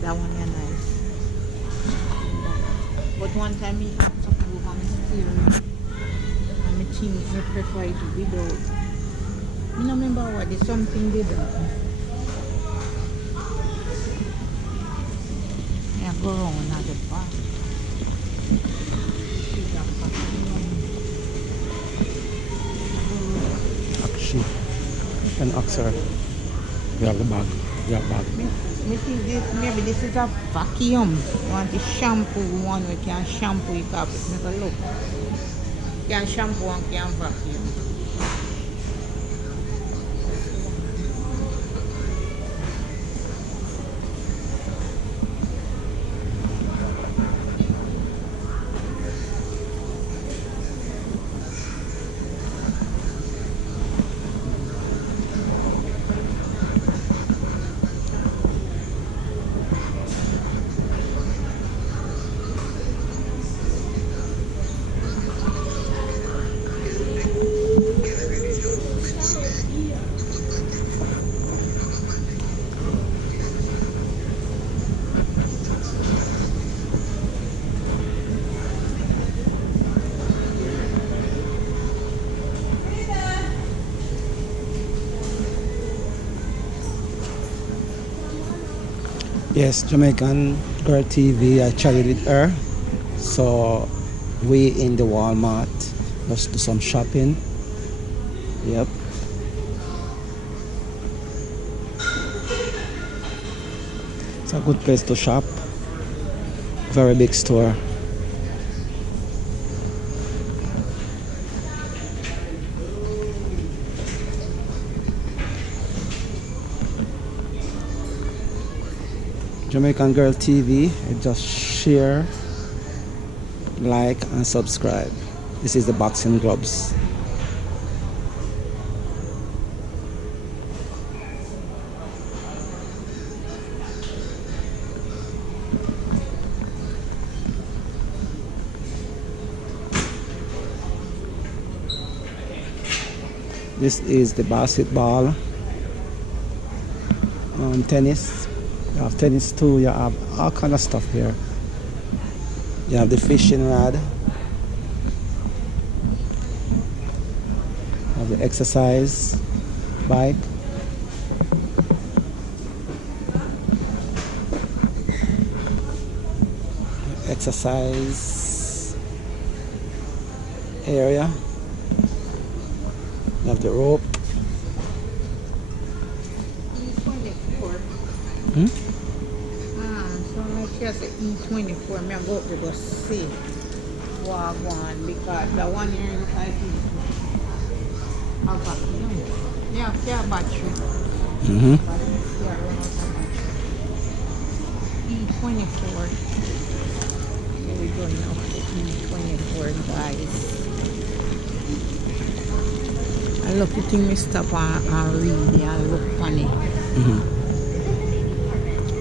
That one is nice. But one time me have something over my steering and me think me prefer it without. Me no remember what the something did happen. Yeah, go around at the back. Actually, you can ask her. You have the bag. You have bag. Me think this, maybe this is a vacuum. You want to shampoo one we can shampoo it up. Make a look. Can shampoo and can vacuum. Yes, Jamaican Girl TV. I chatted with her. So we in the Walmart. Let's do some shopping. Yep. It's a good place to shop. Very big store. Jamaican Girl TV. Just share, like, and subscribe. This is the boxing gloves. This is the basketball, tennis. You have tennis too. You have all kind of stuff here. You have the fishing rod. You have the exercise bike. Exercise area. You have the rope. Hmm? So like just E24, me I go up to go see what one because the one here I think a vacuum. Yeah, yeah, battery. Mm-hmm. But yeah, run out of battery. E24. Here we go now for the E24 guys. I look at thing me stop and read and look on it. Mm-hmm.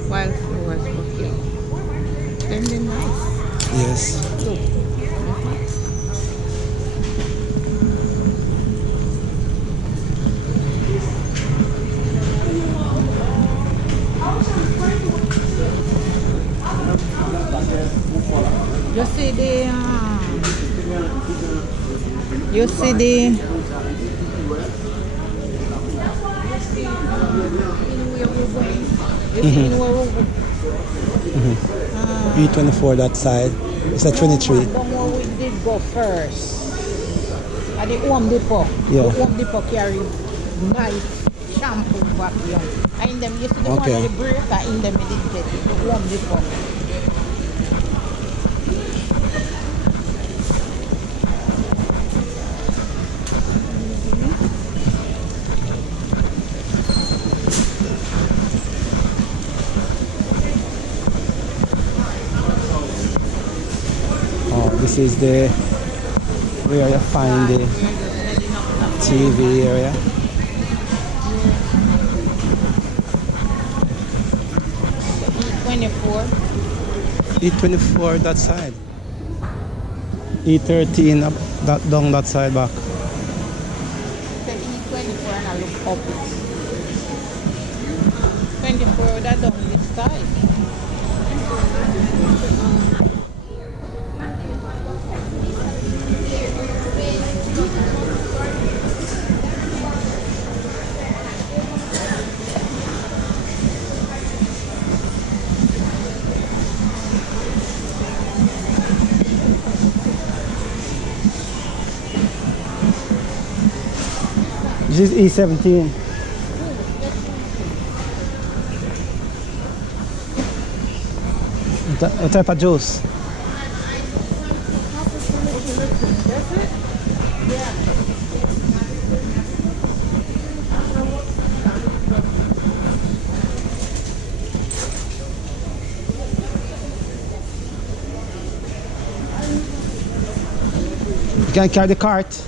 Wildflowers bouquet. Then they're nice. Yes. Look. You see the you see the E24 that side. It's a 23. The one we did go first. At the Home Depot. Yeah. The Home Depot carry nice shampoo vacuum. And in them, you see the one Okay. with the breaker in them, it didn't get it. The Home Depot. Oh, this is the where you find the TV area. E24. E24 that side. E13 up that down that side back. The E24 and I look up. 24 that down this side. This is E17. What type of juice? That's it? You can carry the cart.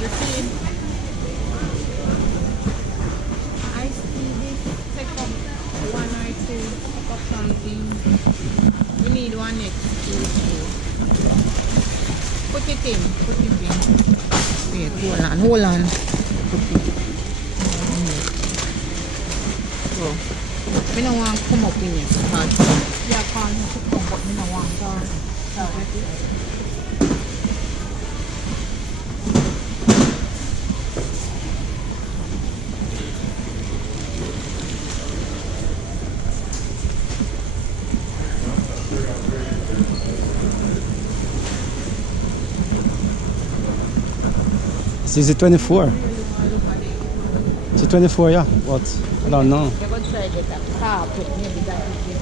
You see, I see this. Take up one or two, pick up something. We need one next to put it in, put it in. Wait, hold on. Put it. So, we don't want to come up in here. Yeah, call me to come, but we don't want to. This is a 24. It's a 24, yeah. What? I don't know. They're going to try to get a car, but maybe that is it.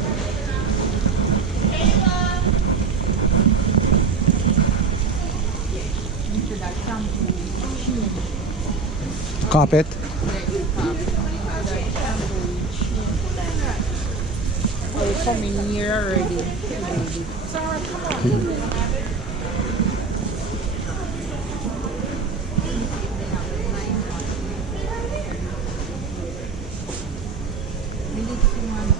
Into that shampoo machine. Carpet. Let the car into that shampoo machine. Oh, it's coming here already. Sarah, come on. We need someone.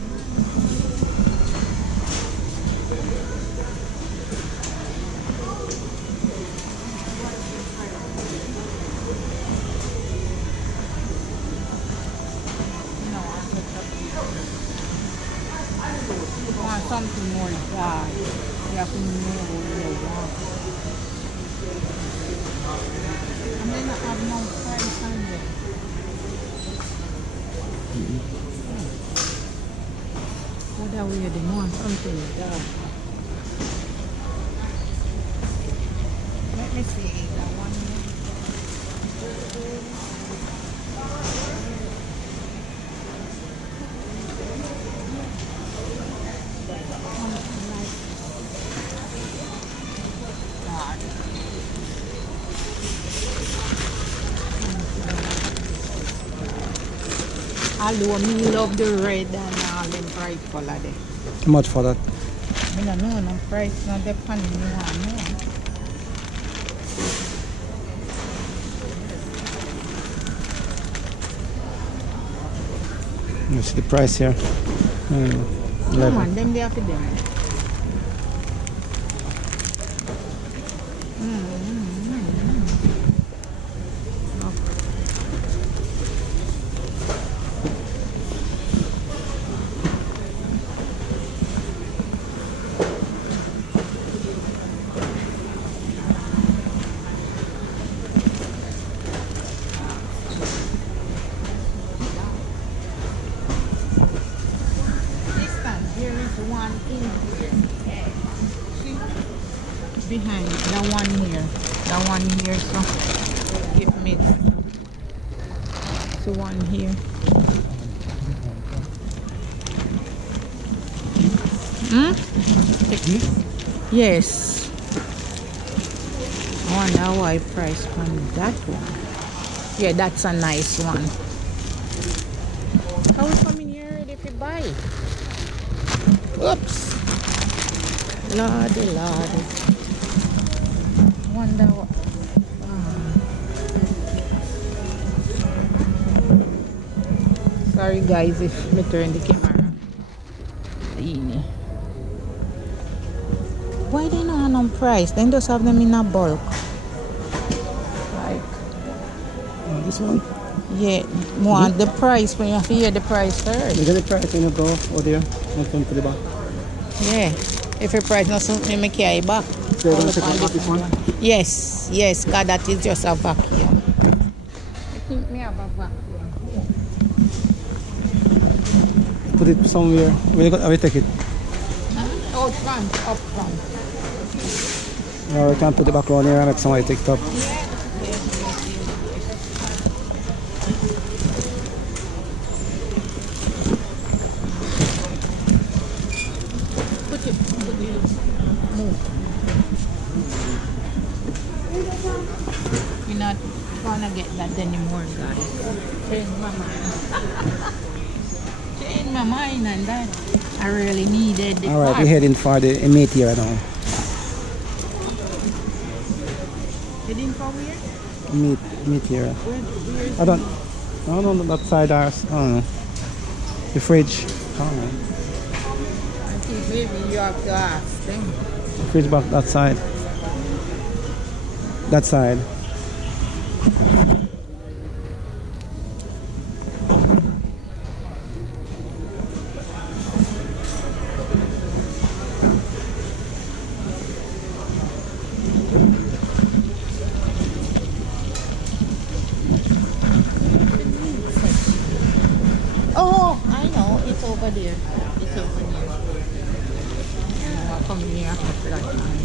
No, I want something more dark. You have to know what you want. And then I have no price on it. What are we doing? Want something dark. Let me see that one here. Although me love the red and all them bright color there. How much for that? I don't know, no price, not depending on me. You see the price here. Come on, them they have to them. There is one in here. See? Behind the one here. The one here, so give me the one here. Hmm? Yes. I wonder why price on that one. Yeah, that's a nice one. How we come in here already if you buy it? Oops. Lordy, lordy. Wonder what. Sorry guys if I turn the camera. Why they not on price? They just have them in a bulk. Like This one? Yeah, want the price, but you have to hear the price first. You get the price when you go out there and come to the back. Yeah. If your price not suit me, I carry back. So you're going to take out this one? Yes, yes, because that is just a vacuum. I think me have a vacuum. Put it somewhere. Where you go? How you take it? Out front, up front. Or you can put it back around here and make somebody take it up. Put it, move. We're not gonna get that anymore, guys. Change my mind. Change my mind and that I really needed the Alright, part. we're heading for the meat here now. Heading from here? Meat here. Where's I don't know that side ours. I don't know. The fridge. I don't know. I think maybe you have to ask them. Fridge back that side. That side. Oh, I know. It's over there. It's over there. I'll come here after that time.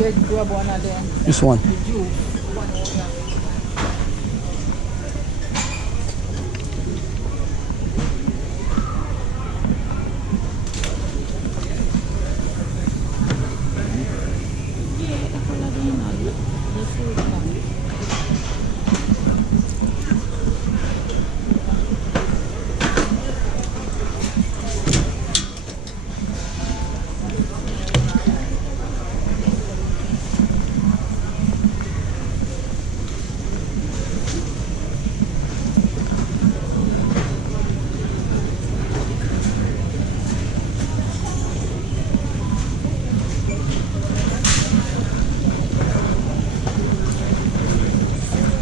Let's grab one of them. This one. The juice.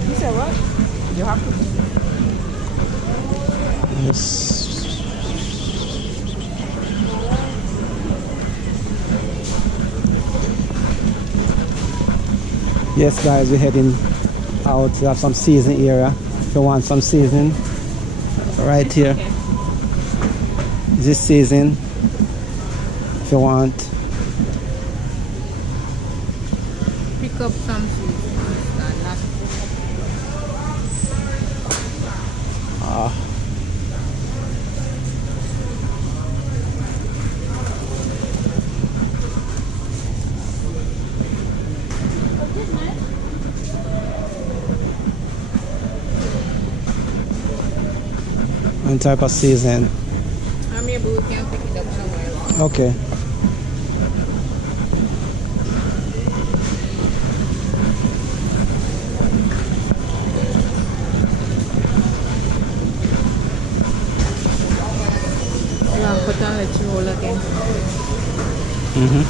You said what? You have to. Yes. Yes, guys, we're heading out to have some seasoning area. If you want some seasoning, right here. This season, if you want. Pick up some food. One type of season. Maybe we can pick it up somewhere. Okay. You want to put on the roll again? Mm-hmm.